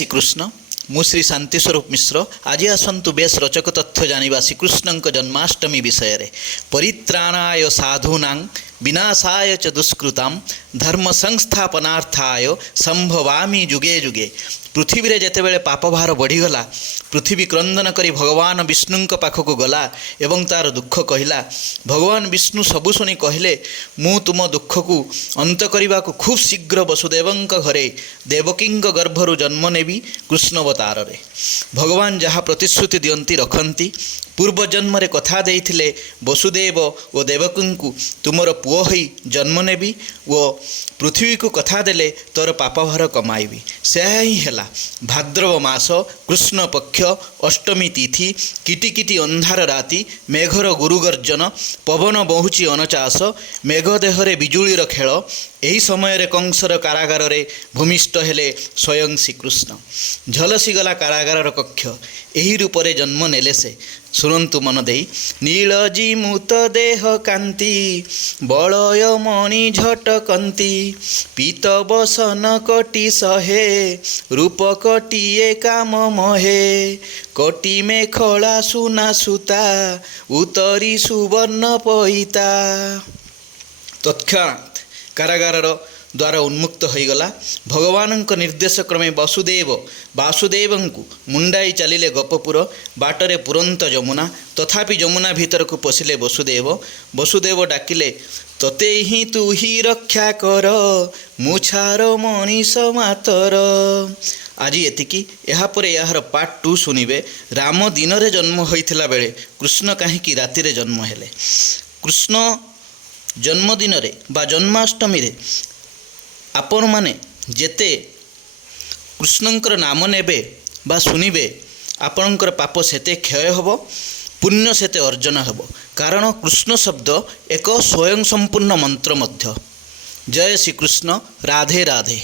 श्रीकृष्ण मु श्री शांति स्वरूप मिश्र आज आसतु बेस रोचक तथ्य जानिबा श्रीकृष्ण जन्माष्टमी विषय रे। परित्राणाय साधूनां विनाशाय च दुष्कृतां धर्म संस्थापनार्थाय संभवामि जुगे जुगे। पृथ्वी रे जेतेबेले पाप भार बढ़ीगला पृथ्वी क्रंदन करी भगवान विष्णु पाखक गला एवं तार दुख कहला। भगवान विष्णु सबु शुणी कहले मु तुम दुख को अंत करने को खूब शीघ्र वसुदेवंक घरे देवकींक गर्भरु जन्म नेबी कृष्ण अवतार रे। भगवान जहाँ प्रतिश्रुति दियंती रखंती पूर्व जन्म रे कथा देइथिले वसुदेव ओ देवकी को तुमर पुओ होई जन्म नेबी ओ पृथ्वी को कथा देले तोर पाप भार कमाइबी। से ही हैला भाद्रव मास कृष्ण पक्ष अष्टमी तिथि किटिकिटी अंधार राति मेघर गुरुगर्जन पवन बहुची अनचास मेघ देहरे बिजुलीर खेल। यही समय रे कंसर कारागार रे भूमिष्ठ हेले स्वयं श्रीकृष्ण। झलसी गला कारागार कक्ष यही रूप रे जन्म नेले से। शुणु मन दे नीलजी मुत देह कांति बलय मणि झटकंती पीत बसन कटी सहे रूप कटिए काम महे कटी में खड़ा सुना सुता उतरी सुवर्ण पईता। तत्क्षणात् कारागार द्वार उन्मुक्त हो गला। भगवान निर्देश क्रमे वासुदेव को मुंडाई चलिले गपपुर बाटरे पुरंत जमुना तथापि जमुना भीतर को पशिले वसुदेव डाकिले तते ही तू ही रक्षा कर मुछार मनीष मातर। आज एतिकी यापर यार पार्ट 2 सुनिबे। राम दिन रे जन्म होइथिला बेले कृष्ण कहीं राति रे जन्म हेले। कृष्ण जन्मदिन रे बा जन्माष्टमी रे आपण माने जेते कृष्णंकर नाम नेबे बा सुनिबे आपणकर पाप सेते क्षय हब पुण्य सेते अर्जन हब। कारण कृष्ण शब्द एक स्वयं संपूर्ण मंत्र मध्य। जय श्री कृष्ण। राधे राधे।